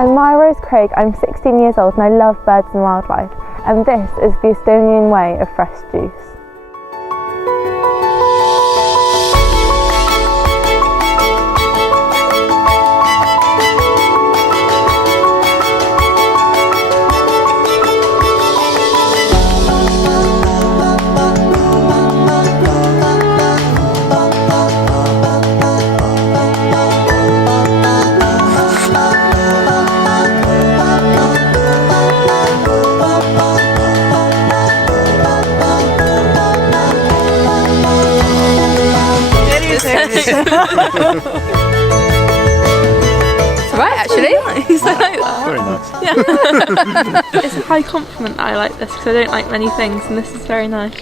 I'm Mya-Rose Craig, I'm 16 years old and I love birds and wildlife, and this is the Estonian way of fresh juice. It's right, actually. Nice. I like that. Very nice. Yeah. It's a high compliment that I like this because I don't like many things, and this is very nice.